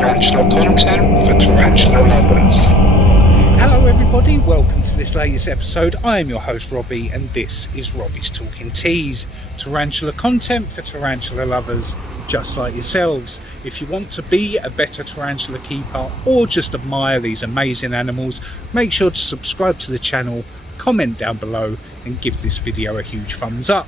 tarantula content for tarantula lovers. Hello everybody, welcome to this latest episode. I am your host Robbie and this is Robbie's Talking Teas. Tarantula content for tarantula lovers just like yourselves. If you want to be a better tarantula keeper or just admire these amazing animals, make sure to subscribe to the channel, comment down below and give this video a huge thumbs up.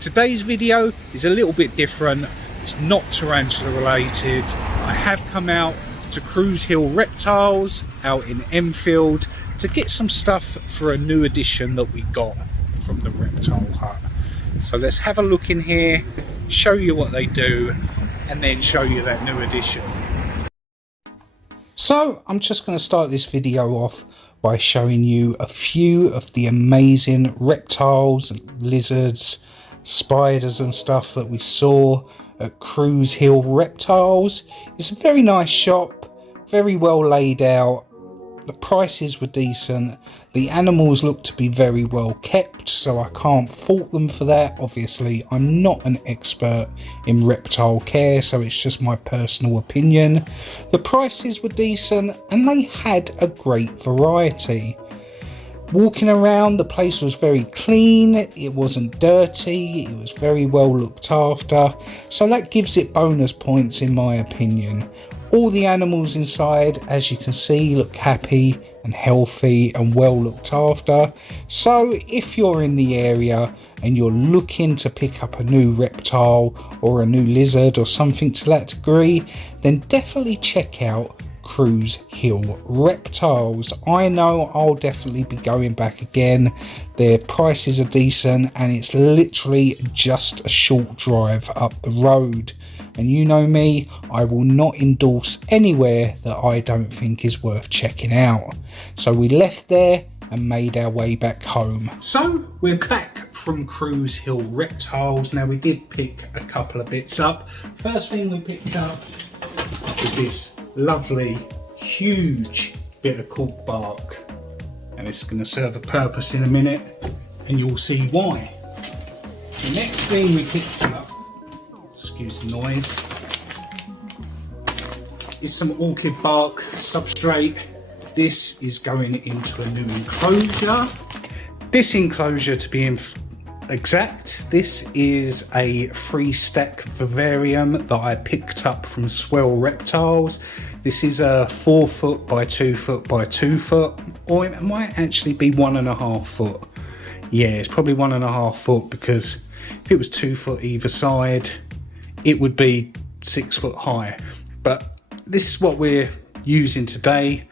Today's video is a little bit different. It's not tarantula related. I have come out to Cruz Reptiles out in Enfield to get some stuff for a new edition that we got from the reptile hut. So let's have a look in here, show you what they do and then show you that new edition. So I'm just going to start this video off by showing you a few of the amazing reptiles, lizards, spiders and stuff that we saw at Cruz Reptiles. It's a very nice shop, very well laid out. The prices were decent. The animals look to be very well kept, so I can't fault them for that. Obviously, I'm not an expert in reptile care, so it's just my personal opinion. The prices were decent and they had a great variety. Walking around, the place was very clean, it wasn't dirty, it was very well looked after, so that gives it bonus points in my opinion. All the animals inside, as you can see, look happy and healthy and well looked after. So if you're in the area and you're looking to pick up a new reptile or a new lizard or something to that degree, then definitely check out Cruz Reptiles. I know I'll definitely be going back again. Their prices are decent and it's literally just a short drive up the road. And you know me, I will not endorse anywhere that I don't think is worth checking out. So we left there and made our way back home. So we're back from Cruz Reptiles. Now we did pick a couple of bits up. First thing we picked up is this lovely huge bit of cork bark, and it's going to serve a purpose in a minute and you'll see why. The next thing we picked up, excuse the noise, is some orchid bark substrate. This is going into a new enclosure. This enclosure, to be exact, this is a 3-stack vivarium that I picked up from Swell Reptiles. This is a 4 foot by 2 foot by 2 foot, or it might actually be 1.5 foot. Yeah, it's probably 1.5 foot, because if it was 2 foot either side, it would be 6 foot high. But this is what we're using today.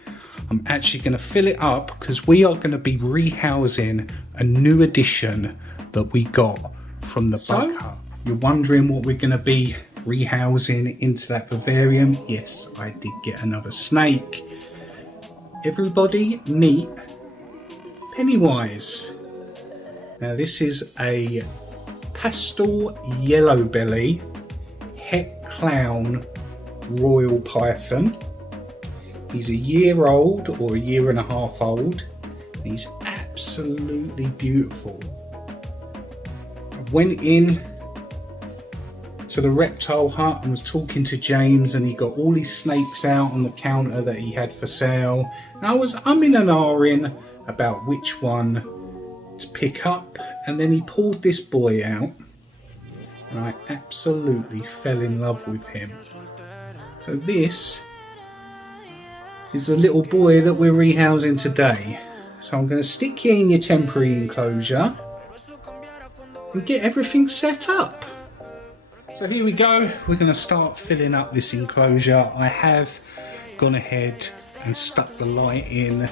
I'm actually going to fill it up because we are going to be rehousing a new edition that we got from the bug hut. You're wondering what we're going to be rehousing into that vivarium. Yes, I did get another snake. Everybody meet Pennywise. Now this is a pastel yellow belly het clown royal python. He's a year old or a year and a half old. He's absolutely beautiful. I went in to the reptile hut and was talking to James, and he got all his snakes out on the counter that he had for sale, and I was umming and ahhing about which one to pick up, and then he pulled this boy out and I absolutely fell in love with him. So this is the little boy that we're rehousing today. So I'm going to stick you in your temporary enclosure and get everything set up. So here we go, we're going to start filling up this enclosure. I have gone ahead and stuck the light in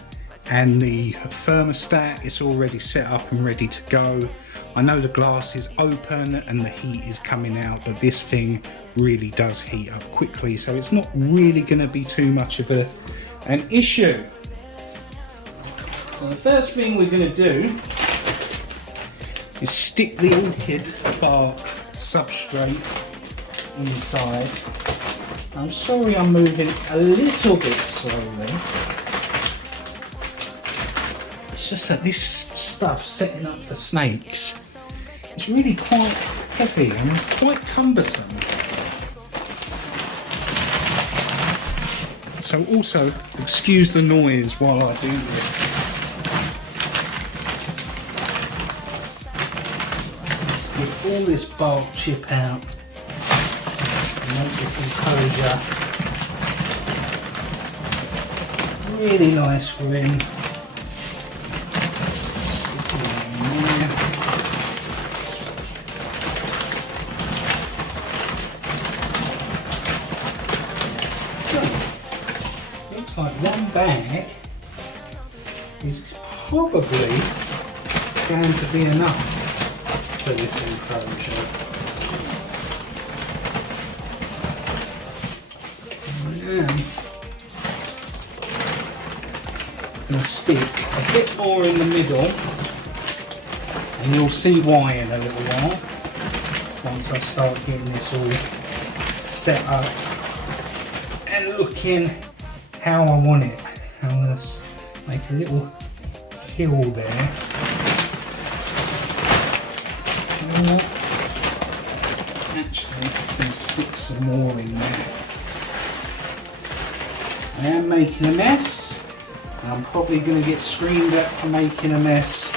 and the thermostat is already set up and ready to go. I know the glass is open and the heat is coming out, but this thing really does heat up quickly, so it's not really going to be too much of an issue. So the first thing we're going to do is stick the orchid bark substrate inside. I'm sorry I'm moving a little bit slowly. It's just that this stuff setting up for snakes is really quite heavy and quite cumbersome. So also, excuse the noise while I do this. Let's get all this bark chip out and make this enclosure really nice for him. Stick it in there. Looks like one bag is probably going to be enough for this enclosure. I am going to stick a bit more in the middle, and you'll see why in a little while once I start getting this all set up and looking how I want it. I'm going to make a little hill there. Actually, I'm going to stick some more in there. I am making a mess. I'm probably going to get screamed at for making a mess.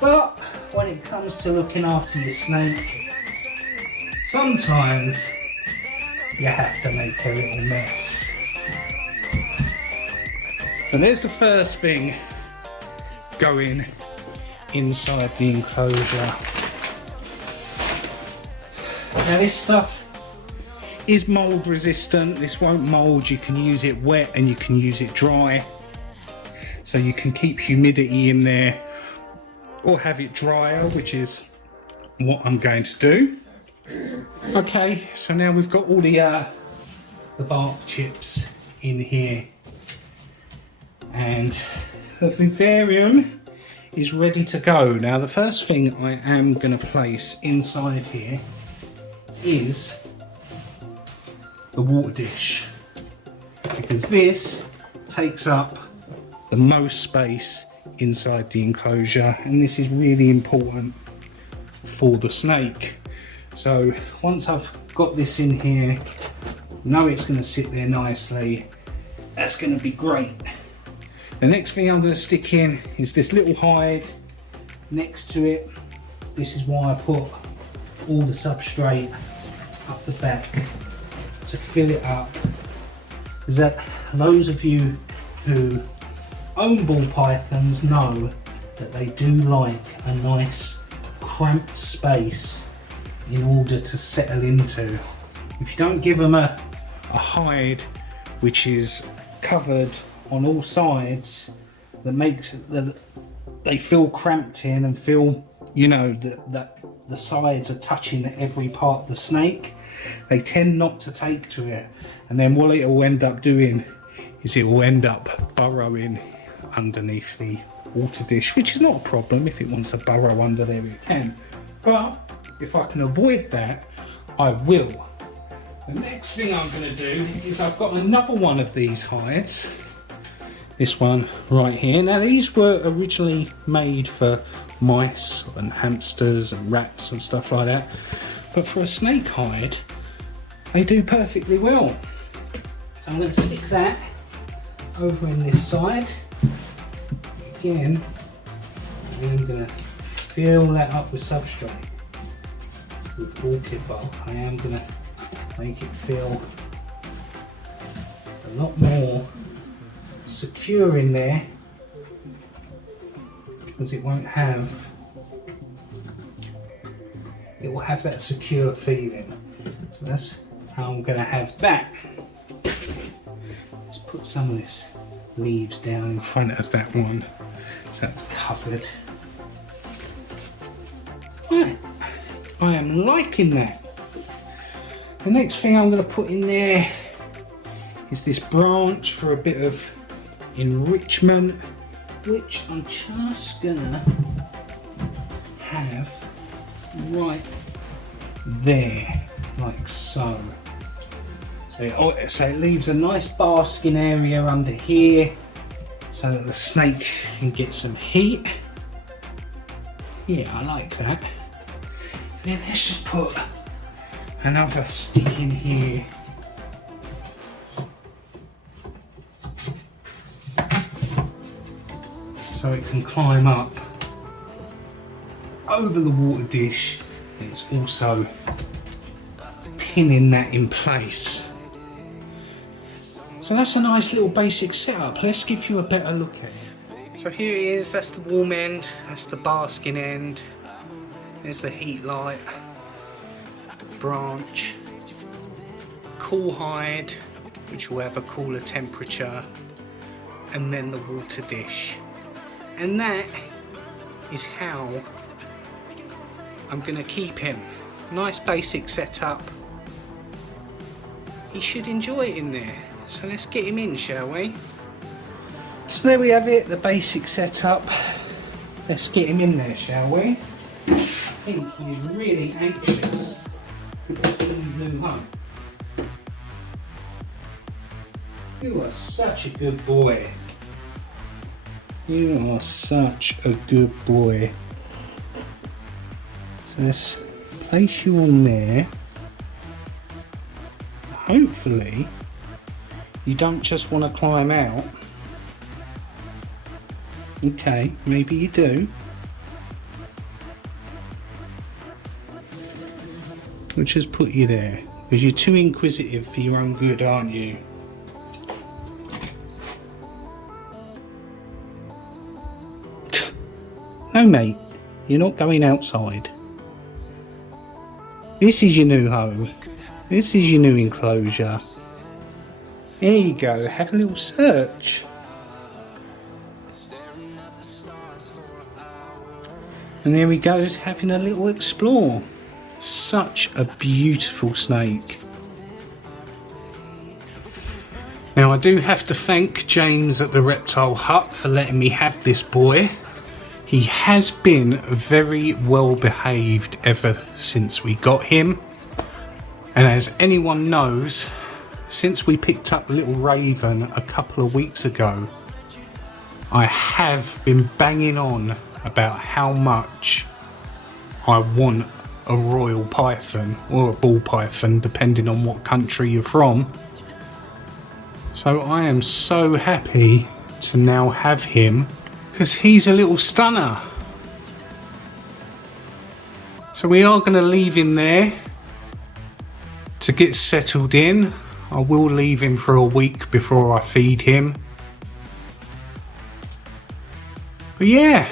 But when it comes to looking after your snake, sometimes you have to make a little mess. So there's the first thing going inside the enclosure. Now this stuff is mold resistant. This won't mold. You can use it wet and you can use it dry. So you can keep humidity in there or have it drier, which is what I'm going to do. Okay, so now we've got all the bark chips in here, and the vivarium is ready to go. Now the first thing I am going to place inside here is the water dish, because this takes up the most space inside the enclosure, and this is really important for the snake. So once I've got this in here, know it's going to sit there nicely. That's going to be great. The next thing I'm going to stick in is this little hide next to it. This is why I put all the substrate up the back to fill it up. Is that those of you who own ball pythons know that they do like a nice cramped space in order to settle into. If you don't give them a hide which is covered on all sides, that makes that they feel cramped in and feel, you know, that the sides are touching every part of the snake, they tend not to take to it, and then what it will end up doing is it will end up burrowing underneath the water dish, which is not a problem. If it wants to burrow under there, it can, but if I can avoid that, I will. The next thing I'm going to do is I've got another one of these hides, this one right here. Now these were originally made for mice and hamsters and rats and stuff like that, but for a snake hide they do perfectly well. So I'm going to stick that over in this side. Again, I'm going to fill that up with substrate with orchid bark. I am going to make it feel a lot more secure in there, because it will have that secure feeling. So that's how I'm going to have that. Let's put some of this leaves down in front of that one so that's covered. Right, I am liking that. The next thing I'm going to put in there is this branch for a bit of enrichment, which I'm just going to have right there, like so. So it leaves a nice basking area under here so that the snake can get some heat. Yeah, I like that. Then let's just put another stick in here. so it can climb up over the water dish. And it's also pinning that in place. So that's a nice little basic setup. Let's give you a better look at it. So here it is, that's the warm end, that's the basking end. There's the heat light, branch, cool hide, which will have a cooler temperature, and then the water dish. And that is how I'm going to keep him. Nice basic setup. He should enjoy it in there. So let's get him in, shall we? So there we have it, the basic setup. Let's get him in there, shall we? I think he's really anxious to see his new home. You are such a good boy. You are such a good boy. So let's place you on there. Hopefully you don't just want to climb out. Okay, maybe you do. We'll just put you there, because you're too inquisitive for your own good, aren't you? No mate, you're not going outside. This is your new home. This is your new enclosure. There you go, have a little search. And there he goes, having a little explore. Such a beautiful snake. Now I do have to thank James at the Reptile Hut for letting me have this boy. He has been very well behaved ever since we got him. And as anyone knows, since we picked up little Raven a couple of weeks ago, I have been banging on about how much I want a royal python, or a ball python, depending on what country you're from. So I am so happy to now have him, because he's a little stunner. So we are going to leave him there to get settled in. I will leave him for a week before I feed him. But yeah,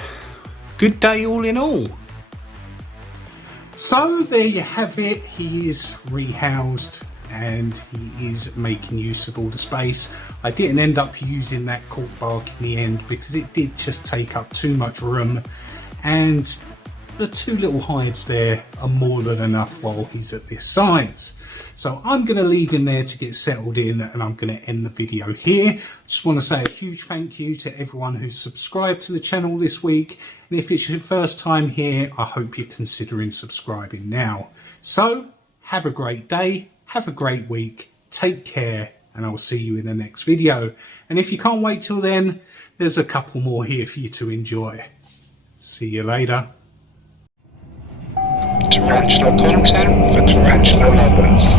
good day all in all. So there you have it. He is rehoused and he is making use of all the space. I didn't end up using that cork bark in the end because it did just take up too much room, and the two little hides there are more than enough while he's at this size. So I'm going to leave him there to get settled in, and I'm going to end the video here. Just want to say a huge thank you to everyone who's subscribed to the channel this week, and if it's your first time here, I hope you're considering subscribing now. So have a great day, have a great week, take care, and I'll see you in the next video. And if you can't wait till then, there's a couple more here for you to enjoy. See you later. Tarantula content for tarantula lovers.